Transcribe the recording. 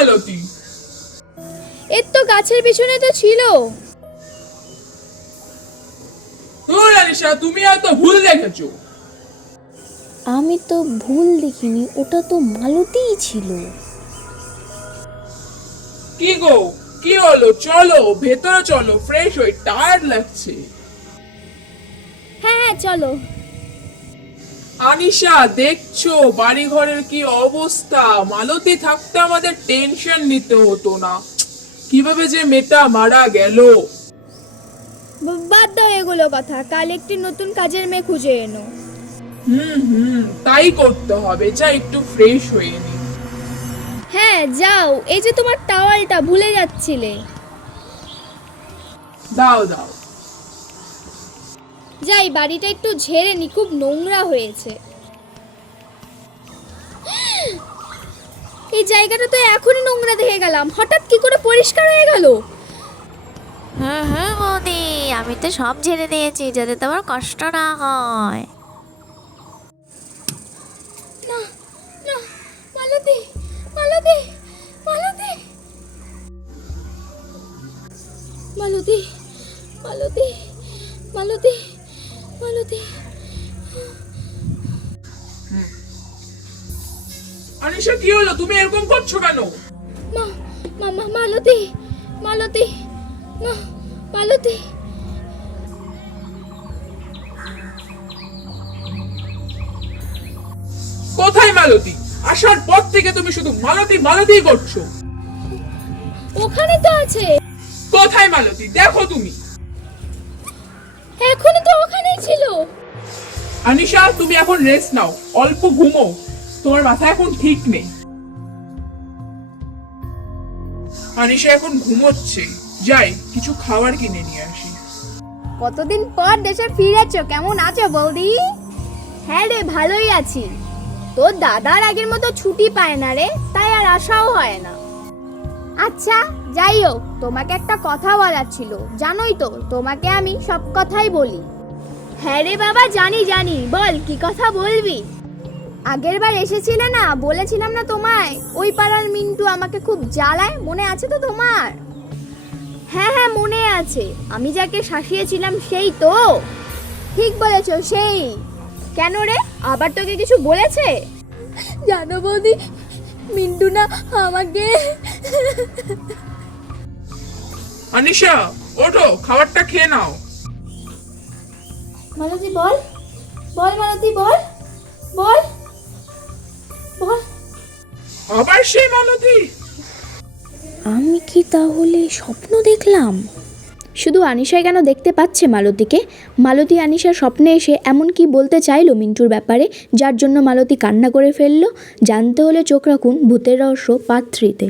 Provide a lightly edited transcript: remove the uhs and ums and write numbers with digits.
মালতী? এর তো গাছের পিছনে তো ছিল। আনিশা, তুমি হয়তো ভুল দেখেছো। আমি তো ভুল দেখিনি, ওটা তো মালতীই ছিল। কি গো, কি হলো? চলো ভেতরে চলো, ফ্রেশ হই, টায়ার্ড লাগছে। হ্যাঁ হ্যাঁ চলো। আনিশা, দেখছো বাড়ি ঘরের কি অবস্থা? মালতী থাকতে আমাদের টেনশন নিতে হতো না। কিভাবে যে মেয়েটা মারা গেল। বাদ দাও এগুলো কথা, কাল একটি নতুন কাজের মেয়ে খুঁজে এনো। তাই করতে হবে। যা একটু ফ্রেশ হয়ে নি। হ্যাঁ যাও, এই যে তোমার টাওয়ালটা ভুলে যাচ্ছিলে। দাও দাও। যাই বাড়িটা একটু ঝেড়ে নি, খুব নোংরা হয়েছে। এই জায়গাটা তো এখনই নোংরা দেখে গেলাম, হঠাৎ কি করে পরিষ্কার হয়ে গেল? হ্যাঁ হ্যাঁ বৌদি, আমি তো সব ঝেড়ে দিয়েছি যাতে তোমার কষ্ট না হয়। না না, মালতী মালতী মালতী মালতী মালতী মালতী মালতী। আনিশা, কি হলো? তুমি এরকম করছো কেন? মা মামা মালতী মালতী মা মালতী। কোথায় মালতী? আসার পর থেকে তুমি শুধু মালতী মালতী করছো। ওখানে তো আছে। কোথায় মালতী? দেখো তুমি। এখনই তো ওখানেই ছিল। আনিশা, তুমি এখন রেস্ট নাও, অল্প ঘুমো। তোমার মাথা এখন ঠিক নেই। আনিশা এখন ঘুমোচ্ছে। যাই কিছু খাবার কিনে নিয়ে আসি। কতদিন পর দেশে ফিরেছো, কেমন আছো বৌদি? হ্যাঁ রে, ভালোই আছি। তোর দাদার আগের মতো ছুটি পায় না রে, তাই আর আসাও হয় না। আচ্ছা যাই হোক, তোমাকে একটা কথা বলার ছিল। জানোই তো তোমাকে আমি সব কথাই বলি। হ্যাঁ রে বাবা, জানি জানি, বল কি কথা বলবি। আগের বার এসেছিলে না, বলেছিলাম না তোমায় ওই পাড়ার মিন্টু আমাকে খুব জ্বালায়, মনে আছে তো তোমার? হ্যাঁ হ্যাঁ মনে আছে, আমি যাকে শাসিয়েছিলাম সেই তো। ঠিক বলেছো, সেই। কেন রে, আবার তোকে কিছু বলেছে? জানো বৌদি, মিন্টু না আমাকে। আনিশা, ওঠো, খাবারটা খেয়ে নাও। মালতী বল, বল মালতী বল, বল বল। আবার সেই মালতী? আমি কি তাহলে স্বপ্ন দেখলাম? শুধু আনিশাই কেন দেখতে পাচ্ছে মালতীকে? মালতী আনিশার স্বপ্নে এসে এমন কি বলতে চাইলো মিন্টুর ব্যাপারে, যার জন্য মালতী কান্না করে ফেললো? জানতে হলে চোখ রাখুন ভূতের রহস্য পার্ট 3-তে।